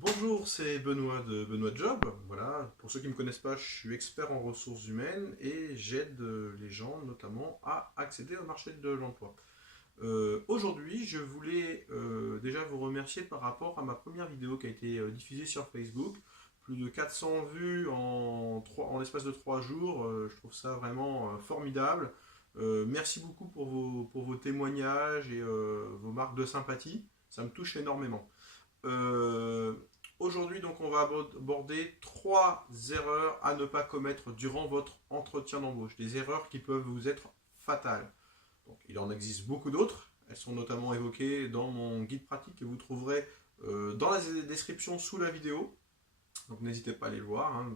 Bonjour, c'est Benoît de Benoît Job. Voilà, pour ceux qui ne me connaissent pas, je suis expert en ressources humaines et j'aide les gens notamment à accéder au marché de l'emploi. Aujourd'hui, je voulais déjà vous remercier par rapport à ma première vidéo qui a été diffusée sur Facebook. Plus de 400 vues en l'espace de 3 jours. Je trouve ça vraiment formidable. Merci beaucoup pour vos témoignages et vos marques de sympathie. Ça me touche énormément. Euh, Aujourd'hui, donc, on va aborder 3 erreurs à ne pas commettre durant votre entretien d'embauche. Des erreurs qui peuvent vous être fatales. Donc, il en existe beaucoup d'autres. Elles sont notamment évoquées dans mon guide pratique que vous trouverez dans la description sous la vidéo. Donc, n'hésitez pas à aller le voir.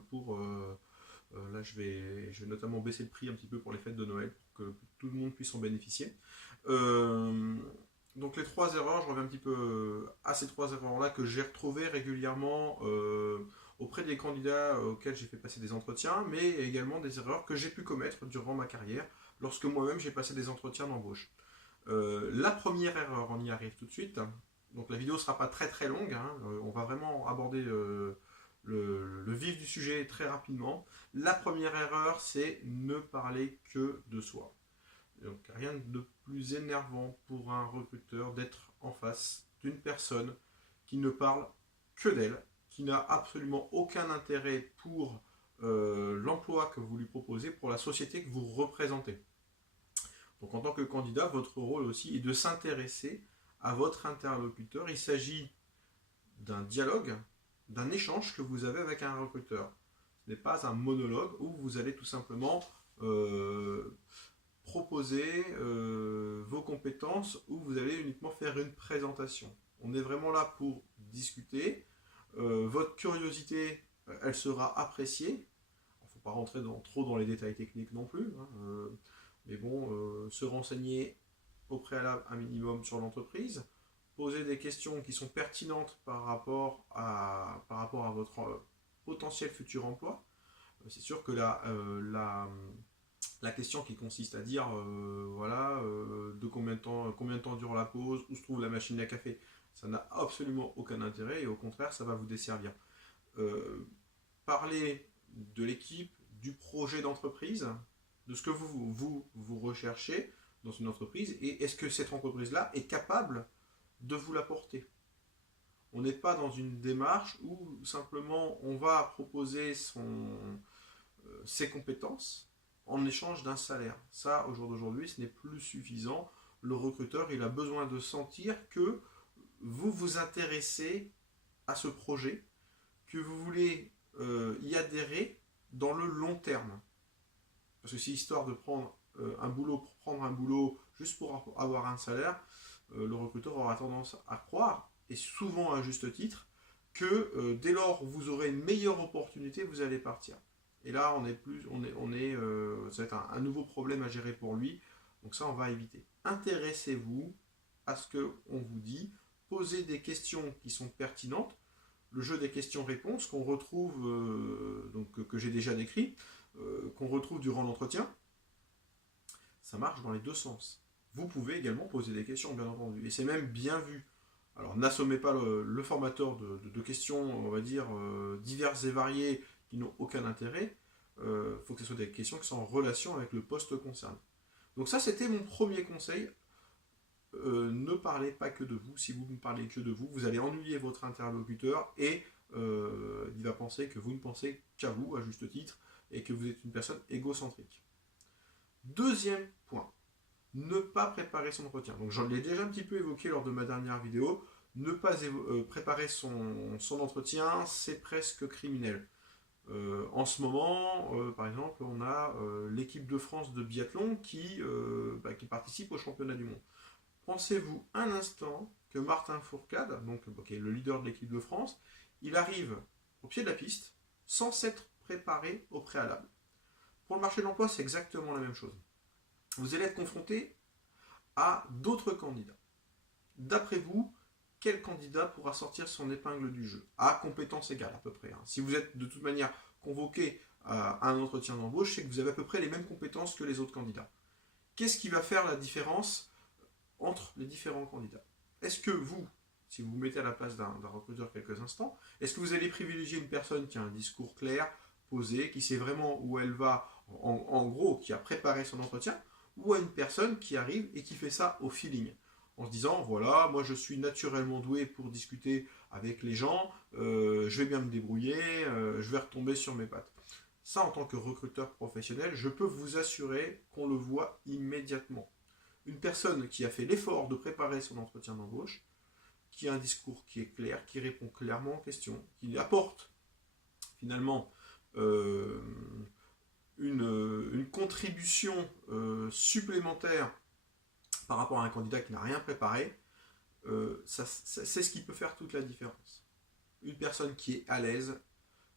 Là, je vais notamment baisser le prix un petit peu pour les fêtes de Noël pour que tout le monde puisse en bénéficier. Euh, donc les 3 erreurs, je reviens un petit peu à ces 3 erreurs-là que j'ai retrouvées régulièrement auprès des candidats auxquels j'ai fait passer des entretiens, mais également des erreurs que j'ai pu commettre durant ma carrière lorsque moi-même j'ai passé des entretiens d'embauche. La première erreur, on y arrive tout de suite. Donc la vidéo ne sera pas très très longue, hein. On va vraiment aborder le vif du sujet très rapidement. La première erreur, c'est ne parler que de soi. Donc rien de plus énervant pour un recruteur d'être en face d'une personne qui ne parle que d'elle, qui n'a absolument aucun intérêt pour l'emploi que vous lui proposez, pour la société que vous représentez. Donc en tant que candidat, votre rôle aussi est de s'intéresser à votre interlocuteur. Il s'agit d'un dialogue, d'un échange que vous avez avec un recruteur. Ce n'est pas un monologue où vous allez tout simplement proposer vos compétences ou vous allez uniquement faire une présentation. On est vraiment là pour discuter. Votre curiosité, elle sera appréciée. Il ne faut pas rentrer trop dans les détails techniques non plus, hein. Mais bon, se renseigner au préalable un minimum sur l'entreprise, poser des questions qui sont pertinentes par rapport à votre potentiel futur emploi. C'est sûr que la question qui consiste à dire voilà de combien de temps dure la pause, où se trouve la machine à café, ça n'a absolument aucun intérêt et au contraire ça va vous desservir. Euh, Parler de l'équipe, du projet d'entreprise, de ce que vous recherchez dans une entreprise et est-ce que cette entreprise-là est capable de vous l'apporter. On n'est pas dans une démarche où simplement on va proposer ses compétences en échange d'un salaire. Ça, au jour d'aujourd'hui, ce n'est plus suffisant. Le recruteur, il a besoin de sentir que vous vous intéressez à ce projet, que vous voulez y adhérer dans le long terme. Parce que si histoire de prendre un boulot pour prendre un boulot juste pour avoir un salaire, le recruteur aura tendance à croire, et souvent à juste titre, que dès lors où vous aurez une meilleure opportunité, vous allez partir. Et là, ça va être un nouveau problème à gérer pour lui. Donc ça, on va éviter. Intéressez-vous à ce qu'on vous dit. Posez des questions qui sont pertinentes. Le jeu des questions-réponses qu'on retrouve, que j'ai déjà décrit, qu'on retrouve durant l'entretien, ça marche dans les deux sens. Vous pouvez également poser des questions, bien entendu. Et c'est même bien vu. Alors, n'assommez pas le formateur de questions, on va dire, diverses et variées qui n'ont aucun intérêt. Il faut que ce soit des questions qui sont en relation avec le poste concerné. Donc ça, c'était mon premier conseil. Ne parlez pas que de vous. Si vous ne parlez que de vous, vous allez ennuyer votre interlocuteur et il va penser que vous ne pensez qu'à vous, à juste titre, et que vous êtes une personne égocentrique. Deuxième point, ne pas préparer son entretien. Donc j'en ai déjà un petit peu évoqué lors de ma dernière vidéo. Ne pas préparer son entretien, c'est presque criminel. En ce moment, par exemple, on a l'équipe de France de biathlon qui participe au championnat du monde. Pensez-vous un instant que Martin Fourcade, donc, qui est le leader de l'équipe de France, il arrive au pied de la piste sans s'être préparé au préalable. Pour le marché de l'emploi, c'est exactement la même chose. Vous allez être confronté à d'autres candidats. D'après vous, quel candidat pourra sortir son épingle du jeu à compétences égales à peu près, hein. Si vous êtes de toute manière convoqué à un entretien d'embauche, c'est que vous avez à peu près les mêmes compétences que les autres candidats. Qu'est-ce qui va faire la différence entre les différents candidats? Est-ce que vous, si vous vous mettez à la place d'un recruteur quelques instants, est-ce que vous allez privilégier une personne qui a un discours clair, posé, qui sait vraiment où elle va, en gros, qui a préparé son entretien, ou à une personne qui arrive et qui fait ça au feeling, en se disant, voilà, moi je suis naturellement doué pour discuter avec les gens, je vais bien me débrouiller, je vais retomber sur mes pattes. Ça, en tant que recruteur professionnel, je peux vous assurer qu'on le voit immédiatement. Une personne qui a fait l'effort de préparer son entretien d'embauche, qui a un discours qui est clair, qui répond clairement aux questions, qui apporte finalement euh, une contribution supplémentaire par rapport à un candidat qui n'a rien préparé, c'est ce qui peut faire toute la différence. Une personne qui est à l'aise,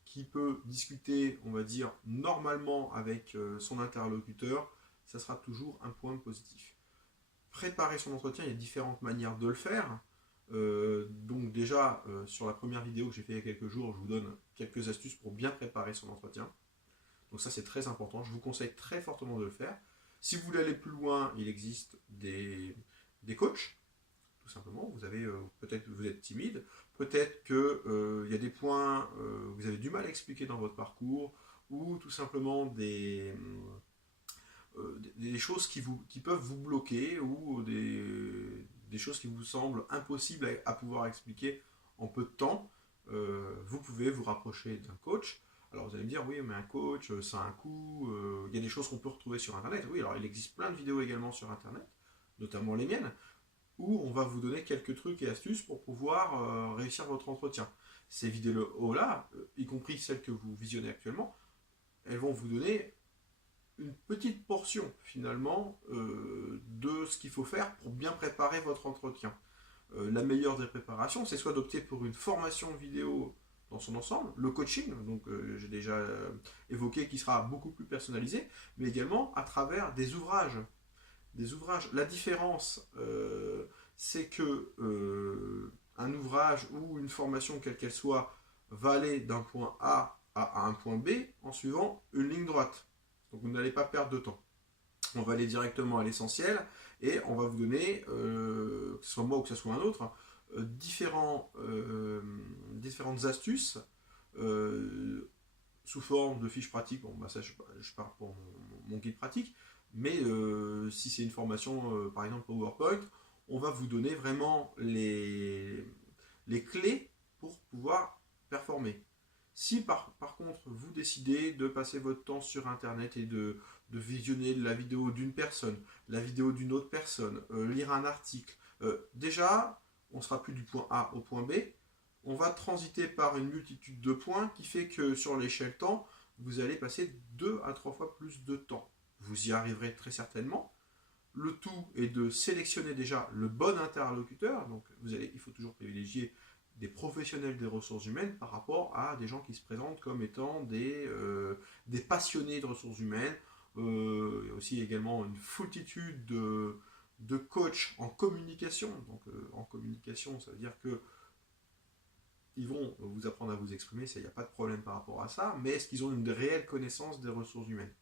qui peut discuter, on va dire, normalement avec son interlocuteur, ça sera toujours un point positif. Préparer son entretien, il y a différentes manières de le faire. Donc déjà, sur la première vidéo que j'ai fait il y a quelques jours, je vous donne quelques astuces pour bien préparer son entretien. Donc ça, c'est très important. Je vous conseille très fortement de le faire. Si vous voulez aller plus loin, il existe des coachs, tout simplement. Vous avez peut-être que vous êtes timide, peut-être qu'il y a des points que vous avez du mal à expliquer dans votre parcours, ou tout simplement des choses qui peuvent vous bloquer, ou des choses qui vous semblent impossibles à pouvoir expliquer en peu de temps. Vous pouvez vous rapprocher d'un coach. Alors vous allez me dire, oui, mais un coach, ça a un coût, il y a des choses qu'on peut retrouver sur Internet. Oui, alors il existe plein de vidéos également sur Internet, notamment les miennes, où on va vous donner quelques trucs et astuces pour pouvoir réussir votre entretien. Ces vidéos-là, y compris celles que vous visionnez actuellement, elles vont vous donner une petite portion finalement de ce qu'il faut faire pour bien préparer votre entretien. La meilleure des préparations, c'est soit d'opter pour une formation vidéo dans son ensemble, le coaching, donc j'ai déjà évoqué, qui sera beaucoup plus personnalisé, mais également à travers des ouvrages. La différence, c'est que un ouvrage ou une formation, quelle qu'elle soit, va aller d'un point A à un point B en suivant une ligne droite. Donc vous n'allez pas perdre de temps. On va aller directement à l'essentiel et on va vous donner, que ce soit moi ou que ce soit un autre, différentes astuces sous forme de fiches pratiques. Bon, bah ça, je pars pour mon guide pratique, mais si c'est une formation, par exemple PowerPoint, on va vous donner vraiment les clés pour pouvoir performer. Si par contre vous décidez de passer votre temps sur Internet et de visionner la vidéo d'une personne, la vidéo d'une autre personne, lire un article, déjà on sera plus du point A au point B, on va transiter par une multitude de points qui fait que sur l'échelle temps, vous allez passer 2 à 3 fois plus de temps. Vous y arriverez très certainement. Le tout est de sélectionner déjà le bon interlocuteur, donc il faut toujours privilégier des professionnels des ressources humaines par rapport à des gens qui se présentent comme étant des passionnés de ressources humaines. Il y a aussi également une foultitude de coachs en communication. Donc en communication, ça veut dire que ils vont vous apprendre à vous exprimer, il n'y a pas de problème par rapport à ça, mais est-ce qu'ils ont une réelle connaissance des ressources humaines?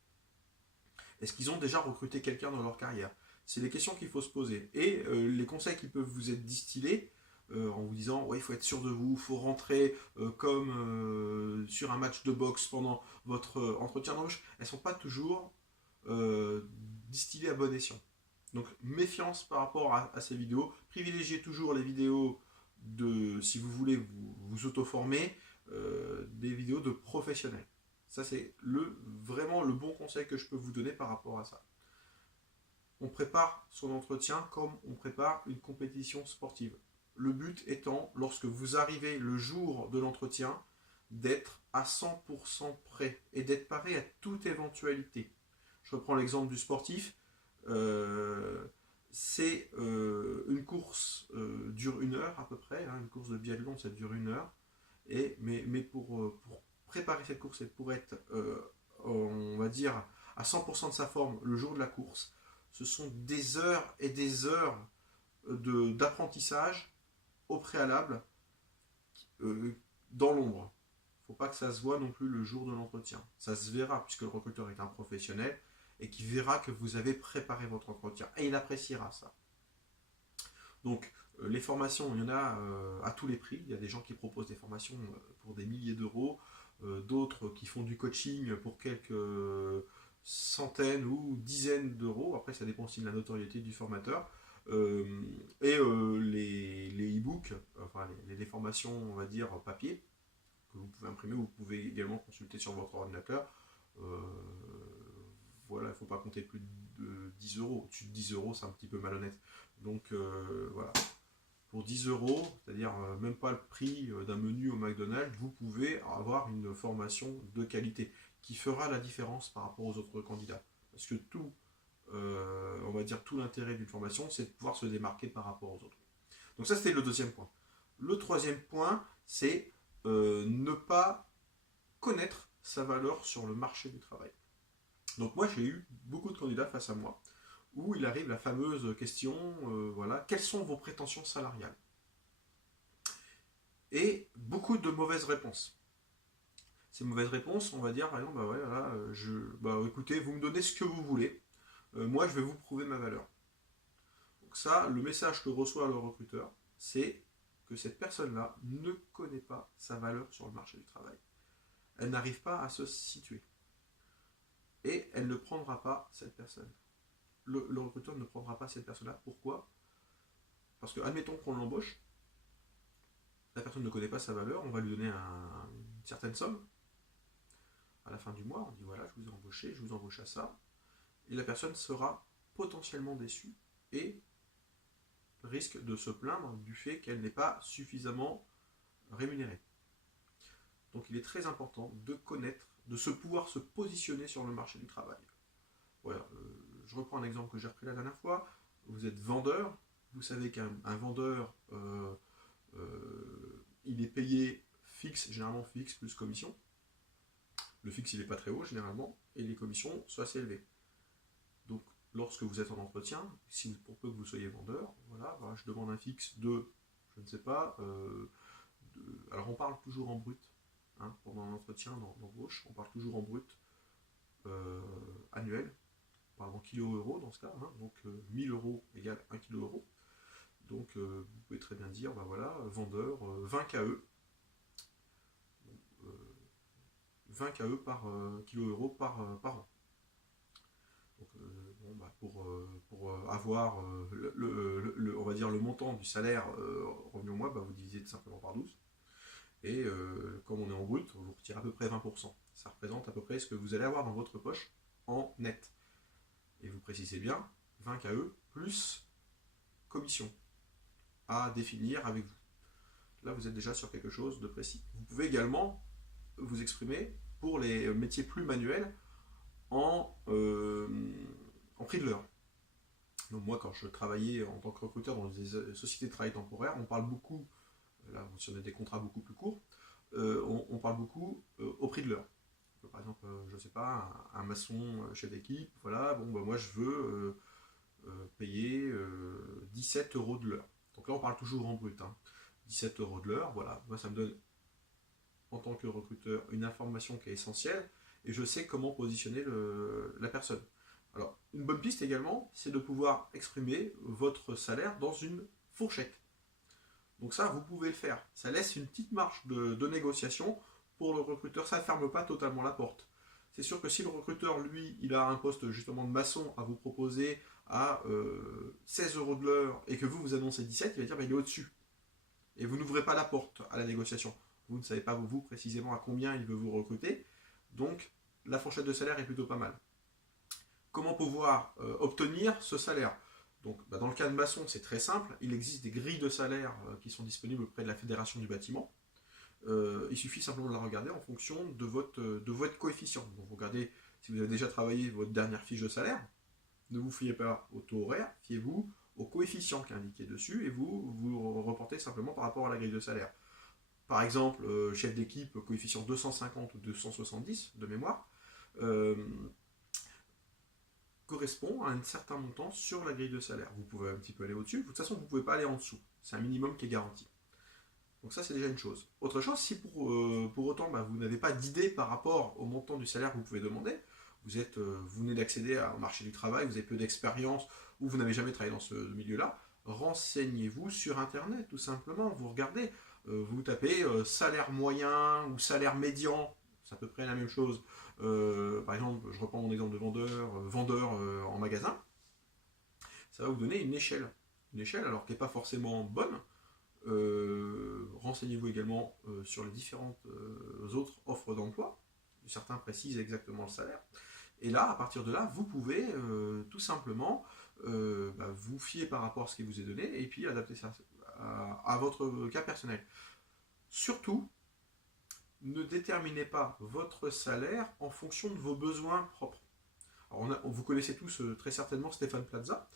Est-ce qu'ils ont déjà recruté quelqu'un dans leur carrière? C'est des questions qu'il faut se poser. Et les conseils qui peuvent vous être distillés, en vous disant ouais, il faut être sûr de vous, il faut rentrer comme sur un match de boxe pendant votre entretien d'embauche, elles ne sont pas toujours distillées à bon escient. Donc méfiance par rapport à ces vidéos. Privilégiez toujours les vidéos si vous voulez vous auto-former, des vidéos de professionnels. Ça c'est vraiment le bon conseil que je peux vous donner par rapport à ça. On prépare son entretien comme on prépare une compétition sportive. Le but étant, lorsque vous arrivez le jour de l'entretien, d'être à 100% prêt et d'être paré à toute éventualité. Je reprends l'exemple du sportif. C'est une course dure 1 heure à peu près. Une course de biathlon, ça dure 1 heure. Mais pour préparer cette course et pour être, on va dire, à 100% de sa forme le jour de la course, ce sont des heures et des heures d'apprentissage au préalable dans l'ombre. Il ne faut pas que ça se voit non plus le jour de l'entretien. Ça se verra puisque le recruteur est un professionnel et qui verra que vous avez préparé votre entretien et il appréciera ça. Donc Les formations, il y en a à tous les prix. Il y a des gens qui proposent des formations pour des milliers d'euros, d'autres qui font du coaching pour quelques centaines ou dizaines d'euros. Après, ça dépend aussi de la notoriété du formateur. Euh, les e-books, enfin les formations, on va dire, papier, que vous pouvez imprimer, vous pouvez également consulter sur votre ordinateur. Euh, voilà, il ne faut pas compter plus de 10 euros. Au-dessus de 10 euros, c'est un petit peu malhonnête. Donc voilà, pour 10 euros, c'est-à-dire même pas le prix d'un menu au McDonald's, vous pouvez avoir une formation de qualité qui fera la différence par rapport aux autres candidats. Parce que on va dire tout l'intérêt d'une formation, c'est de pouvoir se démarquer par rapport aux autres. Donc ça, c'était le deuxième point. Le troisième point, c'est ne pas connaître sa valeur sur le marché du travail. Donc moi, j'ai eu beaucoup de candidats face à moi où il arrive la fameuse question, voilà, quelles sont vos prétentions salariales? Et beaucoup de mauvaises réponses. Ces mauvaises réponses, on va dire, par exemple, bah ouais, voilà, écoutez, vous me donnez ce que vous voulez, moi je vais vous prouver ma valeur. Donc ça, le message que reçoit le recruteur, c'est que cette personne-là ne connaît pas sa valeur sur le marché du travail. Elle n'arrive pas à se situer. Et elle ne prendra pas cette personne. Le recruteur ne prendra pas cette personne-là. Pourquoi? Parce que, admettons qu'on l'embauche, la personne ne connaît pas sa valeur, on va lui donner une certaine somme. À la fin du mois, on dit voilà, je vous ai embauché, je vous embauche à ça. Et la personne sera potentiellement déçue et risque de se plaindre du fait qu'elle n'est pas suffisamment rémunérée. Donc il est très important de connaître, pouvoir se positionner sur le marché du travail. Voilà, je reprends un exemple que j'ai repris la dernière fois. Vous êtes vendeur, vous savez qu'un vendeur, il est payé fixe, généralement fixe plus commission. Le fixe, il n'est pas très haut généralement, et les commissions sont assez élevées. Donc, lorsque vous êtes en entretien, pour peu que vous soyez vendeur, voilà, je demande un fixe de, je ne sais pas, alors on parle toujours en brut, hein, pendant l'entretien d'embauche, on parle toujours en brut annuel, on parle en kilo-euros dans ce cas, hein, donc 1000 euros égale 1 kilo-euro. Donc vous pouvez très bien dire, voilà, vendeur, 20 KE, 20 KE par kilo-euro par an. Donc, pour avoir on va dire le montant du salaire revenu au mois, vous divisez tout simplement par 12. Et comme on est en brut, vous retirez à peu près 20%. Ça représente à peu près ce que vous allez avoir dans votre poche en net. Et vous précisez bien 20 KE plus commission à définir avec vous. Là, vous êtes déjà sur quelque chose de précis. Vous pouvez également vous exprimer pour les métiers plus manuels en prix de l'heure. Donc moi, quand je travaillais en tant que recruteur dans des sociétés de travail temporaire, on parle beaucoup, là si on a des contrats beaucoup plus courts, on parle beaucoup au prix de l'heure. Par exemple, je ne sais pas, un maçon chef d'équipe, voilà, moi je veux payer 17 euros de l'heure. Donc là, on parle toujours en brut, hein. 17 euros de l'heure, voilà, moi ça me donne en tant que recruteur une information qui est essentielle et je sais comment positionner la personne. Alors, une bonne piste également, c'est de pouvoir exprimer votre salaire dans une fourchette. Donc ça, vous pouvez le faire. Ça laisse une petite marge de négociation pour le recruteur. Ça ne ferme pas totalement la porte. C'est sûr que si le recruteur, lui, il a un poste justement de maçon à vous proposer à 16 euros de l'heure et que vous annoncez 17, il va dire il est au-dessus. Et vous n'ouvrez pas la porte à la négociation. Vous ne savez pas, vous, précisément à combien il veut vous recruter. Donc, la fourchette de salaire est plutôt pas mal. Comment pouvoir obtenir ce salaire? Donc, dans le cas de maçon, c'est très simple. Il existe des grilles de salaire qui sont disponibles auprès de la Fédération du bâtiment. Il suffit simplement de la regarder en fonction de votre coefficient. Donc, vous regardez si vous avez déjà travaillé votre dernière fiche de salaire. Ne vous fiez pas au taux horaire, fiez-vous au coefficient qui est indiqué dessus et vous reportez simplement par rapport à la grille de salaire. Par exemple, chef d'équipe, coefficient 250 ou 270 de mémoire, correspond à un certain montant sur la grille de salaire. Vous pouvez un petit peu aller au-dessus, de toute façon vous ne pouvez pas aller en dessous. C'est un minimum qui est garanti. Donc ça c'est déjà une chose. Autre chose, si pour autant vous n'avez pas d'idée par rapport au montant du salaire que vous pouvez demander, vous venez d'accéder au marché du travail, vous avez peu d'expérience ou vous n'avez jamais travaillé dans ce milieu-là, renseignez-vous sur Internet, tout simplement. Vous regardez, vous tapez salaire moyen ou salaire médian, c'est à peu près la même chose. Par exemple, je reprends mon exemple de vendeur en magasin. Ça va vous donner une échelle. Une échelle, alors qui n'est pas forcément bonne. Renseignez-vous également sur les différentes autres offres d'emploi. Certains précisent exactement le salaire. Et là, à partir de là, vous pouvez tout simplement vous fier par rapport à ce qui vous est donné et puis adapter ça à votre cas personnel. Surtout, ne déterminez pas votre salaire en fonction de vos besoins propres. Alors vous connaissez tous très certainement Stéphane Plaza,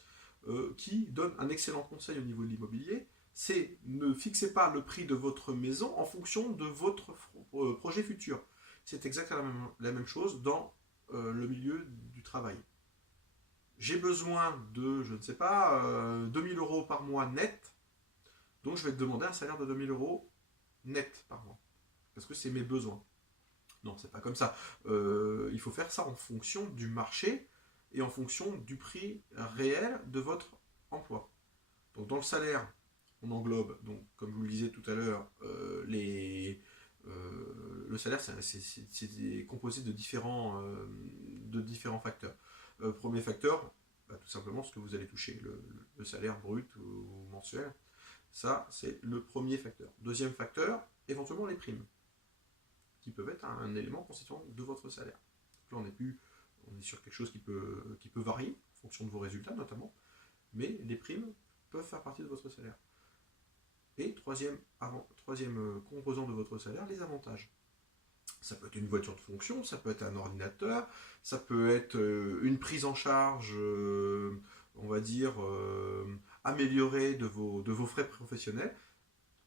qui donne un excellent conseil au niveau de l'immobilier, c'est ne fixez pas le prix de votre maison en fonction de votre projet futur. C'est exactement la même chose dans le milieu du travail. J'ai besoin de, je ne sais pas, 2000 € par mois net, donc je vais te demander un salaire de 2000 € net par mois, parce que c'est mes besoins. Non, c'est pas comme ça. Il faut faire ça en fonction du marché et en fonction du prix réel de votre emploi. Donc dans le salaire, on englobe, donc, comme je vous le disais tout à l'heure, le salaire, c'est composé de différents facteurs. Premier facteur, tout simplement ce que vous allez toucher, le salaire brut ou mensuel. Ça, c'est le premier facteur. Deuxième facteur, éventuellement les primes, qui peuvent être un élément constituant de votre salaire. Là, on est sur quelque chose qui peut varier en fonction de vos résultats notamment, mais les primes peuvent faire partie de votre salaire. Et troisième composant de votre salaire, les avantages. Ça peut être une voiture de fonction, ça peut être un ordinateur, ça peut être une prise en charge, on va dire, améliorée de vos frais professionnels.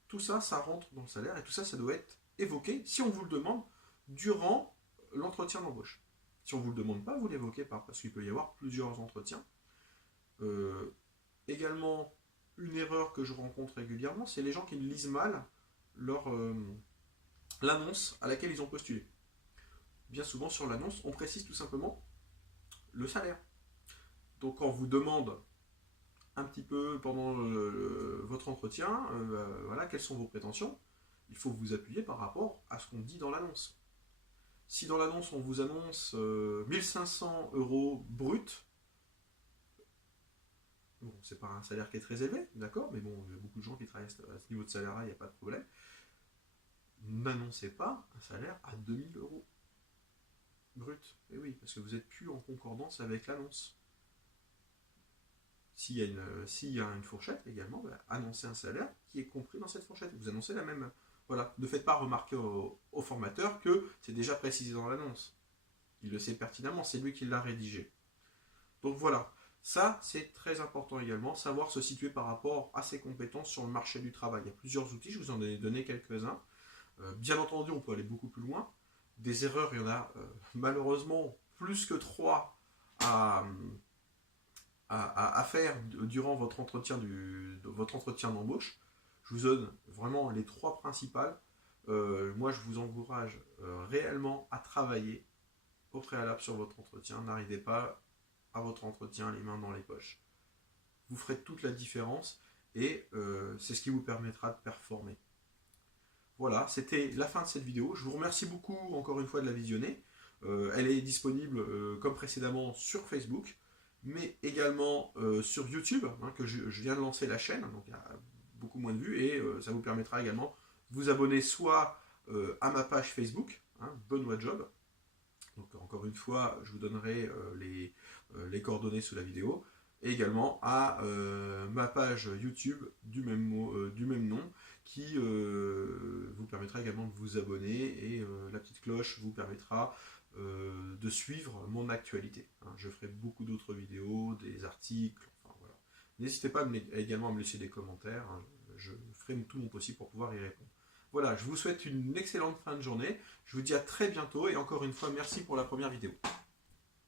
Tout ça, ça rentre dans le salaire et tout ça, ça doit être évoqué, si on vous le demande, durant l'entretien d'embauche. Si on ne vous le demande pas, vous ne l'évoquez pas, parce qu'il peut y avoir plusieurs entretiens. Également, une erreur que je rencontre régulièrement, c'est les gens qui lisent mal l'annonce à laquelle ils ont postulé. Bien souvent, sur l'annonce, on précise tout simplement le salaire. Donc, quand on vous demande un petit peu pendant votre entretien, voilà, quelles sont vos prétentions, il faut vous appuyer par rapport à ce qu'on dit dans l'annonce. Si dans l'annonce, on vous annonce 1500 € brut, bon, c'est pas un salaire qui est très élevé, d'accord, mais bon, il y a beaucoup de gens qui travaillent à ce niveau de salaire-là, il n'y a pas de problème. N'annoncez pas un salaire à 2000 € brut. Et oui, parce que vous n'êtes plus en concordance avec l'annonce. S'il y a une fourchette également, annoncez un salaire qui est compris dans cette fourchette. Vous annoncez la même. Voilà. Ne faites pas remarquer au formateur que c'est déjà précisé dans l'annonce. Il le sait pertinemment, c'est lui qui l'a rédigé. Donc voilà. Ça, c'est très important également, savoir se situer par rapport à ses compétences sur le marché du travail. Il y a plusieurs outils, je vous en ai donné quelques-uns. Bien entendu, on peut aller beaucoup plus loin. Des erreurs, il y en a malheureusement plus que 3 à faire durant votre entretien d'embauche. Je vous donne vraiment les 3 principales. Moi, je vous encourage réellement à travailler au préalable sur votre entretien. N'arrivez pas à votre entretien les mains dans les poches. Vous ferez toute la différence et c'est ce qui vous permettra de performer. Voilà, c'était la fin de cette vidéo. Je vous remercie beaucoup encore une fois de la visionner. Elle est disponible comme précédemment sur Facebook, mais également sur YouTube, que je viens de lancer la chaîne, donc il y a beaucoup moins de vues, et ça vous permettra également de vous abonner soit à ma page Facebook, Benoît Job. Donc encore une fois, je vous donnerai les coordonnées sous la vidéo, et également à ma page YouTube du même nom, qui vous permettra également de vous abonner, et la petite cloche vous permettra de suivre mon actualité. Je ferai beaucoup d'autres vidéos, des articles, enfin voilà. N'hésitez pas également à me laisser des commentaires, je ferai tout mon possible pour pouvoir y répondre. Voilà, je vous souhaite une excellente fin de journée, je vous dis à très bientôt, et encore une fois, merci pour la première vidéo.